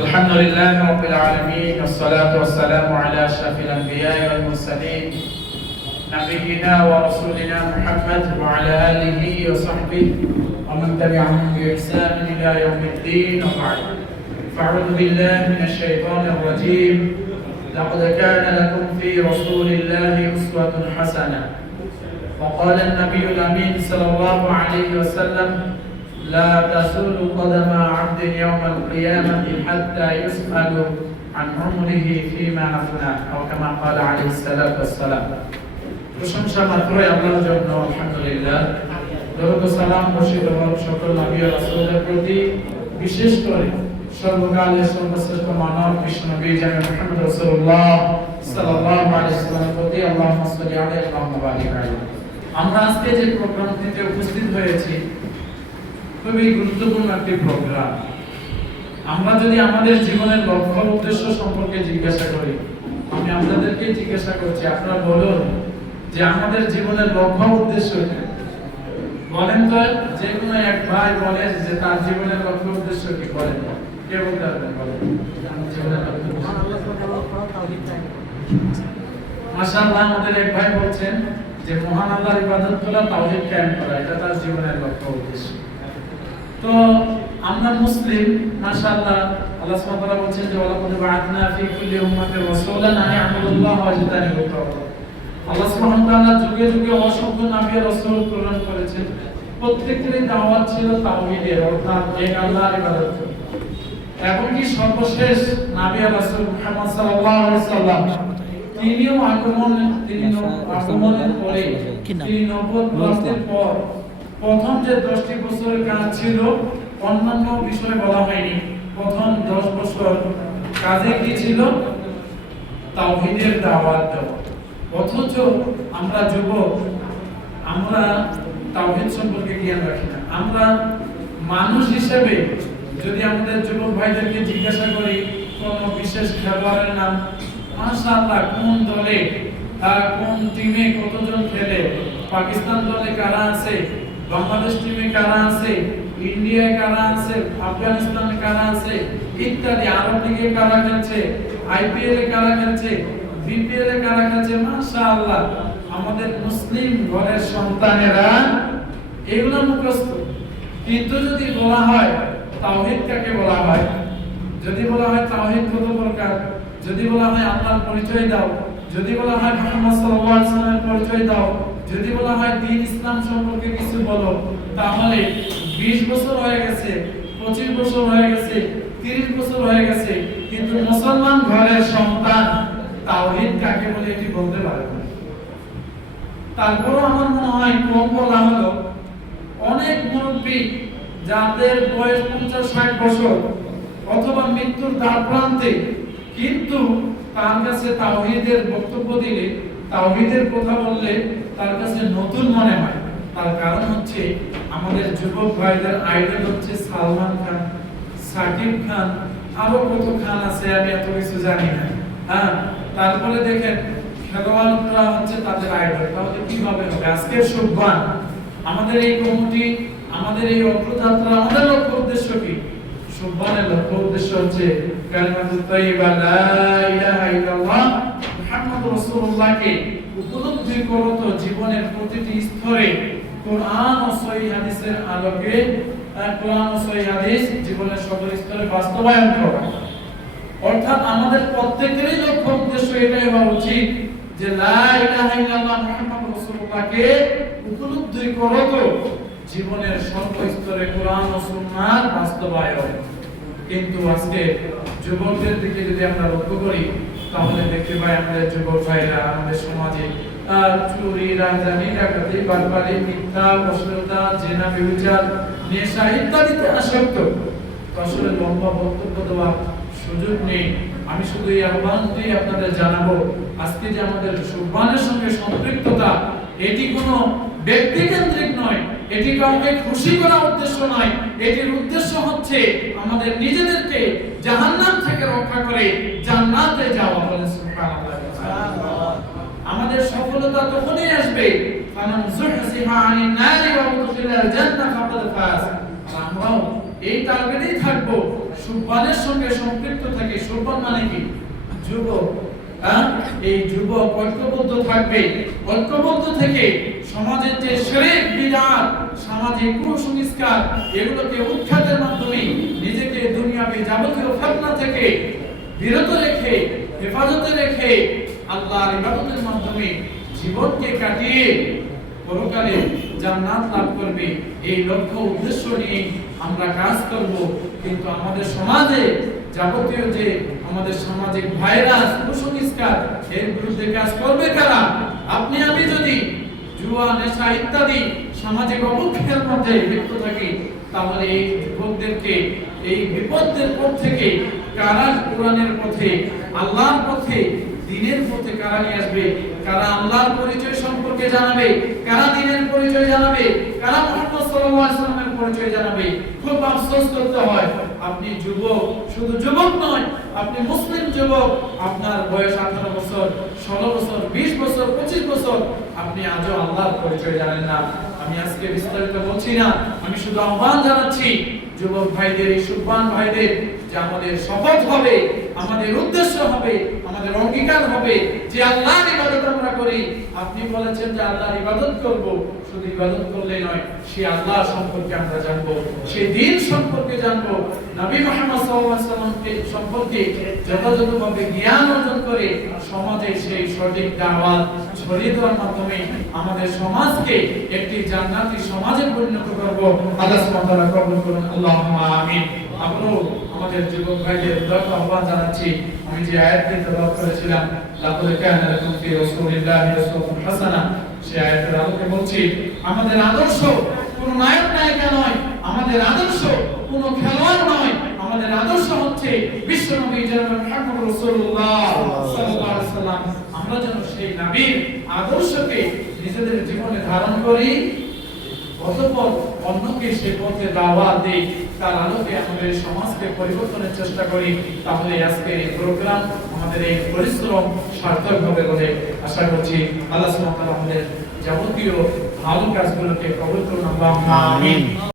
الحمد لله رب العالمين والصلاة والسلام على أشرف الأنبياء والمرسلين نبينا ورسولنا محمد وعلى آله وصحبه ومن تبعهم بإحسان إلى يوم الدين وبعد فأعوذ بالله من الشيطان الرجيم لقد كان لكم في رسول الله أسوة حسنة وقال النبي الأمين صلى الله عليه وسلم لا تزول قدم عبد يوم القيامة حتى يسأل عن عمره فيما أفنى أو كما قال عليه الصلاة والسلام প্রশংসা মাত্রই আল্লাহর জন্য আলহামদুলিল্লাহ দরুদ ও সালাম বর্ষিত হোক সকল নবী ও রাসূলের প্রতি বিশেষ করে সর্বকালের সর্বশ্রেষ্ঠ মানব বিশ্বনবী জনাব মুহাম্মদ রাসূলুল্লাহ সাল্লাল্লাহু আলাইহি ওয়াসাল্লামের প্রতি আল্লাহুম্মা সাল্লি আলাইহি ওয়া বারিক আলাইহি। আমরা আজকে যে প্রোগ্রামটিতে উপস্থিত হয়েছি খুবই গুরুত্বপূর্ণ একটি প্রোগ্রাম। আমরা যদি আমাদের জীবনের লক্ষ্য উদ্দেশ্য সম্পর্কে জিজ্ঞাসা করি, আমি আপনাদেরকে জিজ্ঞাসা করছি, আপনারা বলুন যে আমাদের জীবনের লক্ষ্য উদ্দেশ্য কি? বলেন তো, যে কোনো এক ভাই বলে যে তার জীবনের লক্ষ্য উদ্দেশ্য কি? বলেন, কে বলতে পারবেন? বলেন জীবনের লক্ষ্য। মাশাআল্লাহ, আমাদের এক ভাই বলছেন যে মহান আল্লাহর ইবাদত করা, তাওহীদ কায়েম করা, এটা তার জীবনের লক্ষ্য উদ্দেশ্য। তো আমরা মুসলিম, মাশাআল্লাহ, আল্লাহ সুবহানাহু ওয়া তাআলা বলেন যে ওয়ালাকাদ বা'আথনা ফি কুল্লি উম্মাতিন রাসূলান আন ইয়া'বুদুল্লাহা ওয়া ইয়াজতানিবুত তাগুত। আল্লাহ সুবহানাহু ওয়া তাআলা যুগে যুগে অসংখ্য নবী ও রাসূল প্রেরণ করেছেন, প্রত্যেকেরই দাওয়াত ছিল তাওহীদের, অর্থাৎ এক আল্লাহর ইবাদত করা। এমনকি সর্বশেষ নবী ও রাসূল মুহাম্মদ সাল্লাল্লাহু আলাইহি ওয়াসাল্লাম তিনিও আগমনের পরে তিনি নবুয়ত প্রাপ্তির পর প্রথম যে 10টি বছরের কাজ ছিল, অন্যান্য বিষয় বলা হয়নি, প্রথম 10 বছর কাজে কি ছিল? তাওহীদের দাওয়াত দেওয়া। অথচ আমরা যুবক, আমরা তাওহীদ সম্পর্কে জ্ঞান রাখি না। আমরা মানুষ হিসেবে যদি আমাদের যুবক ভাইদেরকে জিজ্ঞাসা করি কোন বিশেষ খেলোয়াড়ের নাম, মাশাআল্লাহ, কোন দলে কোন টিমে কতজন খেলে, পাকিস্তান দলে কারা আছে, বাংলাদেশ টিমে কারা আছে, ইন্ডিয়ায় কারা আছে, আফগানিস্তানে কারা আছে, ইত্যাদি, আরব লিগে কারা খেলছে, আইপিএল এ কারা খেলছে, বিপিএল এ কারা খেলছে, মাশাআল্লাহ, আমাদের মুসলিম ঘরের সন্তানেরা এগুলো মুখস্থ। কিন্তু যদি বলা হয় তাওহীদ কাকে বলা হয়, যদি বলা হয় তাওহীদ কত প্রকার, যদি বলা হয় আল্লাহর পরিচয় দাও, যদি বলা হয় মুহাম্মদ সাল্লাল্লাহু আলাইহি ওয়াসাল্লামের পরিচয় দাও, যদি বলা হয় দ্বীন ইসলাম সম্পর্কে কিছু বলো, তাহলে 20 বছর হয়ে গেছে, 25 বছর হয়ে গেছে, 30 বছর হয়ে গেছে, কিন্তু মুসলমান ঘরের সন্তান তাওহীদ কাকে বলে এটি বলতে পারে না। তারপরও আমার মনে হয় কম বলা হলো অনেক মুরব্বী যাদের বয়স 50-60 বছর অথবা মৃত্যুর দ্বারপ্রান্তে, কিন্তু তার কাছে তাওহীদের বক্তব্য দিলে, তাওহীদের কথা বললে তার কাছে নতুন মনে হয়। তার কারণ হচ্ছে আমাদের যুবক ভাইদের আইডল হচ্ছে সালমান খান, সাকিব খান, আরো কত খান আছে, আমি এত কিছু জানি না। হ্যাঁ, তারপরে দেখেন খেলোয়াড়রা হচ্ছে তাদের আইডল। তাহলে কিভাবে হবে? আজকের সুবহান আমাদের এই কমিটি, আমাদের এই অগ্রযাত্রা, আমাদের লক্ষ্য উদ্দেশ্য কি? সুবহানের লক্ষ্য উদ্দেশ্য হচ্ছে কালিমাতুত তাইয়্যিবা লা ইলাহা ইল্লাল্লাহ মুহাম্মাদুর রাসূলুল্লাহকে উপলব্ধি করত জীবনের প্রতিটি স্তরে কোরআন ও সহিহ হাদিসের আলোকে, কোরআন ও সহিহ হাদিস জীবনের সকল স্তরে বাস্তবায়ন করা। অর্থাৎ আমাদের প্রত্যেকেরই লক্ষ্য উদ্দেশ্য এটাই হওয়া উচিত যে লা ইলাহা ইল্লাল্লাহ মুহাম্মাদুর রাসূলুল্লাহকে উপলব্ধি করত জীবনের সর্বস্তরে কোরআন ও সুন্নাহর বাস্তবায়ন। কিন্তু আজকে যুবকদের দিকে যদি আমরা লক্ষ্য করি, তাহলে দেখতে পাই আমাদের যুবক ভাইরা আমাদের সমাজে চুরি, রাজধানী, ডাকাতি, বাটপারি, মিথ্যা, অশ্লীলতা, জেনা, ব্যভিচার, নেশা ইত্যাদিতে আসক্ত। আসলে লম্বা বক্তব্য দেওয়ার সুযোগ নেই। আমি শুধু এই আহ্বানটি আপনাদের জানাবো, আজকে যে আমাদের সুবহানের সঙ্গে সম্পৃক্ততা, এটি কোনো ব্যক্তিকেন্দ্রিক নয়, এটি কাউকে খুশি করার উদ্দেশ্য নয়, এটির উদ্দেশ্য হচ্ছে আমাদের নিজেদেরকে জাহান্নাম থেকে রক্ষা করে জান্নাতে যাওয়া। বলেন সুবহানাল্লাহ। আমাদের সফলতা তখনই আসবে ফামান যুহজিহা আনিন নারি ওয়া উদখিলাল জান্নাহ ফাকাদ ফাজ। আমরাও এই টার্গেটেই থাকবো, সুব্বানের সঙ্গে সম্পৃক্ত থাকি। সুব্বান মানে কি? যুবক। এই যুবক ঐক্যবদ্ধ থাকবে, ঐক্যবদ্ধ থেকে সমাজের যে শিরক বিদআত, সামাজিক কুসংস্কার, এগুলোকে উৎখাতের মাধ্যমে নিজেকে দুনিয়াবি যাবতীয় ফিতনা থেকে বিরত রেখে, হেফাজতে রেখে আল্লাহর ইবাদতের মাধ্যমে জীবনকে কাটিয়ে পরকালে জান্নাত লাভ করবে, এই লক্ষ্য উদ্দেশ্য নিয়ে আমরা কাজ করব। কিন্তু আমাদের সমাজে যাবতীয় যে আমাদের সামাজিক ভাইরাস, কুসংস্কার, এর বিরুদ্ধে কাজ করবে কারা? আপনি আমি যদি জুয়া, নেশা ইত্যাদি সামাজিক অবক্ষয়ের মধ্যে লিপ্ত থাকি, তাহলে এই যুবকদেরকে এই বিপদের পথ থেকে কারা কোরআনের পথে, আল্লাহর পথে, দ্বীনের পথে কারা নিয়ে আসবে? কারা আল্লাহর পরিচয় সম্পর্কে জানাবে? কারা দ্বীনের পরিচয় জানাবে? কারা মুহাম্মদ সাল্লাল্লাহু আলাইহি ওয়াসাল্লামের পরিচয় জানাবে? খুব আফসোস করতে হয়, আপনি যুবক, শুধু যুবক নয়, আপনি মুসলিম যুবক, আপনার বয়স 18 বছর, 16 বছর, 20 বছর, 25 বছর, আপনি আজও আল্লাহর পরিচয় জানেন না। আমি আজকে বিস্তারিত বলছি না, আমি শুধু আহ্বান জানাচ্ছি যুবক ভাইদের, এই সুব্বান ভাইদের, যে আমাদের শপথ হবে, আমাদের উদ্দেশ্য হবে, আমাদের অঙ্গীকার হবে যে আল্লাহর ইবাদত আমরা করি। আপনি বলেছেন যে আল্লাহর ইবাদত করব, শুধু ইবাদত করলেই নয়, সেই আল্লাহ সম্পর্কে আমরা জানবো, সেই দ্বীন সম্পর্কে জানবো, নবী মুহাম্মদ সাল্লাল্লাহু আলাইহি ওয়াসাল্লামকে সম্পর্কে যথাযথভাবে জ্ঞান অর্জন করে সমাজে সেই সঠিক দাওয়াত ছড়িয়ে দেওয়ার মাধ্যমে আমাদের সমাজকে একটি জান্নাতি সমাজে পরিণত করব। আল্লাহ সুবহানাহু ওয়া তাআলা কবুল করুন, আল্লাহুম্মা আমিন। আমরা আমাদের যুবক ভাইদের দরকার আহ্বান জানাচ্ছি। আমি যে আয়াতটি তেলাওয়াত করেছিলাম, লাকাদ কানা লাকুম ফি রাসূলিল্লাহি উসওয়াতুন হাসানাহ, সেই আয়াতের আলোকে বলছি, আমাদের আদর্শ কোন নায়ক নায়িকা নয়, আমাদের আদর্শ কোন খেলোয়াড় নয়, আমাদের আদর্শ হচ্ছে বিশ্বনবী জনাব মুহাম্মদ রাসূলুল্লাহ সাল্লাল্লাহু আলাইহি ওয়াসাল্লাম। আমরা যেন সেই নবীর আদর্শকে নিজেদের জীবনে ধারণ করি, অতঃপর অন্যকে সে পথে দাওয়াত দেই, তার আলোকে আমাদের সমাজকে পরিবর্তনের চেষ্টা করি। তাহলে আজকের এই প্রোগ্রাম, আমাদের এই পরিশ্রম সার্থক হবে বলে আশা করছি। আল্লাহ সুবহানাহু ওয়া তাআলা আমাদের যাবতীয় ভালো কাজগুলোকে কবুল করুন, আল্লাহুম্মা আমিন।